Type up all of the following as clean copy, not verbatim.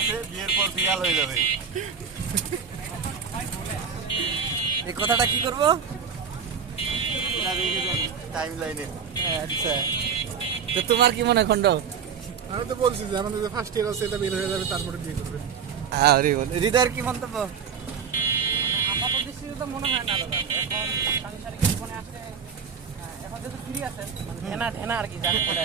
আছে, বিয়ের পর বিড়াল হয়ে যাবে। এই কথাটা কি করব? টাইম লাইনে। আচ্ছা, তো তোমার কি মনে খন্ড? আমি তো বলছি যে আমাদের যে ফার্স্ট ইয়ার আছে এটা বের হয়ে যাবে, তারপরে বিয়ে করবে। আরে বল, হৃদয়ের কি মন্তব্য? আপাতত দৃষ্টিতে তো মনে হয় না দাদা। এখন সাংসারিক জীবনে আসলে এখন যেহেতু ফ্রি আছে, মানে ঢেনা ঢেনা আর কি যাকে বলে।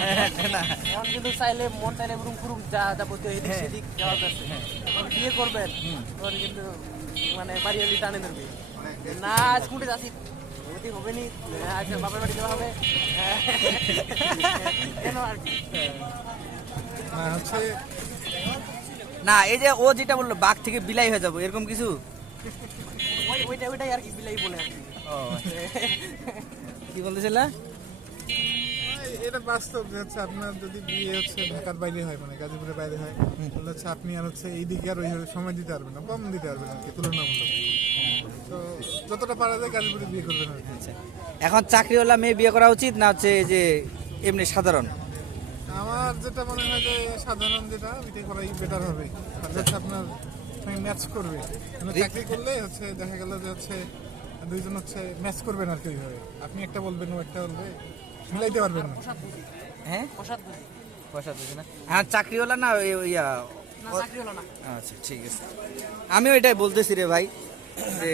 এখন কিন্তু চাইলে মন চাইলে রুম ফুরুম যা যাবতীয় এদিক সেদিক যাওয়া যাচ্ছে। এখন বিয়ে করবেন তখন কিন্তু মানে বাড়ি হলি টানে ধরবে না, স্কুটি যাচ্ছি ওদিক হবে নি, আচ্ছা বাপের বাড়ি যাওয়া হবে কেন আর কি। না হচ্ছে না, এই যে ও যেটা বললো বাঘ থেকে বিলাই হয়ে যাবো, এরকম কিছু? ওইটাই আর কি বিলাই বলে আর কি। কি বলতেছিল? এটা বাস্তব যে হচ্ছে আপনার যদি বিয়ে হচ্ছে ঢাকার বাইরে হয়, মানে গাজীপুরের বাইরে হয়, তাহলে হচ্ছে আপনি আর হচ্ছে এইদিকে আর ওইভাবে সময় দিতে পারবেন না, কম দিতে পারবেন আর কি তুলনামূলক। তো যতটা পারা যায় গাজীপুরে বিয়ে করবেন আর কি। এখন চাকরিওয়ালা মেয়ে বিয়ে করা উচিত না হচ্ছে যে এমনি সাধারণ? আমার যেটা মনে হয় যে সাধারণ যেটা ওইটাই করাই বেটার হবে, আর হচ্ছে আপনার সঙ্গে ম্যাচ করবে। মানে চাকরি করলে হচ্ছে দেখা গেল যে হচ্ছে দুইজন হচ্ছে ম্যাচ করবেন আর কি ওইভাবে। আপনি একটা বলবেন ও একটা বলবে, মিলাইতে পারবেন না। হ্যাঁ, প্রসাদ বুঝি পয়সা দিচ্ছে না। হ্যাঁ, চাকরিওয়ালা না ইয়া? না, চাকরি হলো না। আচ্ছা, ঠিক আছে, আমিও এটাই বলতেছি রে ভাই যে